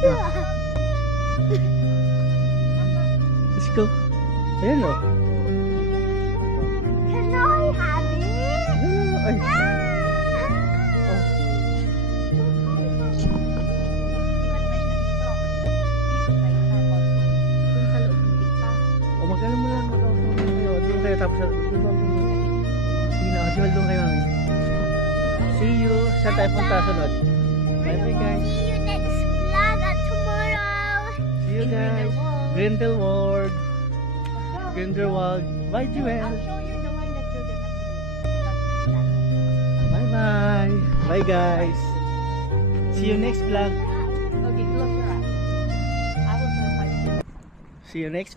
Let's go. Ayan o. Can I have it? Ay. Oh. O magkano mo lang mag-outro kayo. Doon kayo tapos doon. Sige na, doon kayo mami. See you. Saan tayo punta sunod? Bye bye guys. See you next vlog at tomorrow. See you guys. Grindelwald. Grindelwald. Bye Jewel. I'll show you the one that you're gonna be. Bye bye. Bye guys. See you next vlog. Okay, close your eyes. I will surprise you. See you next